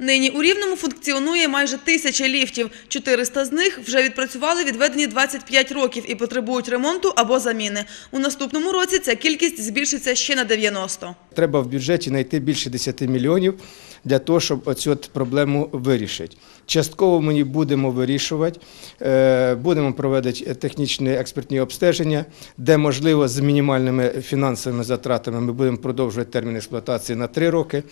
Нині у Рівному функціонує майже тисяча ліфтів. 400 з них вже відпрацювали відведені 25 років і потребують ремонту або заміни. У наступному році ця кількість збільшиться ще на 90. Треба в бюджеті знайти більше 10 мільйонів для того, щоб оцю проблему вирішити. Частково ми будемо вирішувати, е, будемо проводити технічні експертні обстеження, де можливо з мінімальними фінансовими затратами ми будемо продовжувати термін експлуатації на 3 роки.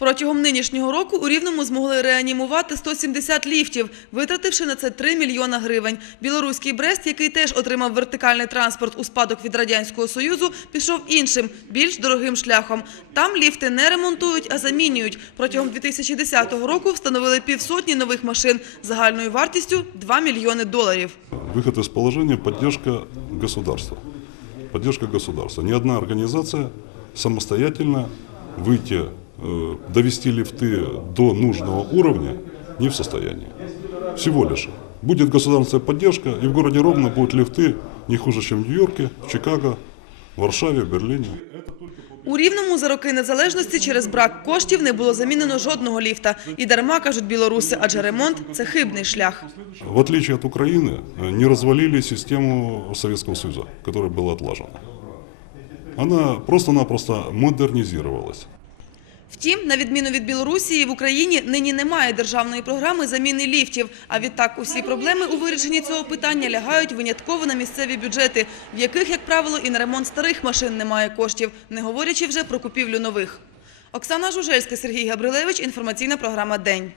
Протягом нинішнього року у Рівному змогли реанімувати 170 ліфтів, витративши на це 3 мільйона гривень. Білоруський Брест, який теж отримав вертикальний транспорт у спадок від Радянського Союзу, пішов іншим, більш дорогим шляхом. Там ліфти не ремонтують, а замінюють. Протягом 2010 року встановили півсотні нових машин загальною вартістю 2 мільйони доларів. Выход из положения – поддержка государства. Поддержка государства. Ни одна организация самостоятельно выйти, э, довести лифты до нужного уровня не в состоянии. Всего лишь. Будет государственная поддержка, и в городе Ровно будут лифты не хуже, чем в Нью-Йорке, в Чикаго, в Варшаве, Берлине. У Рівному за роки незалежності через брак коштів не було замінено жодного ліфта. І дарма, кажуть білоруси, адже ремонт – це хибний шлях. В отличие от Украины, э, не развалили систему Советского Союза, которая была отлажена. Она просто-напросто модернизировалась. Втім, на відміну від Білорусії, в Україні нині немає державної програми заміни ліфтів. А відтак усі проблеми у вирішенні цього питання лягають винятково на місцеві бюджети, в яких, як правило, і на ремонт старих машин немає коштів, не говорячи вже про купівлю нових. Оксана Жужельська, Сергій Габрилевич. Інформаційна програма «День».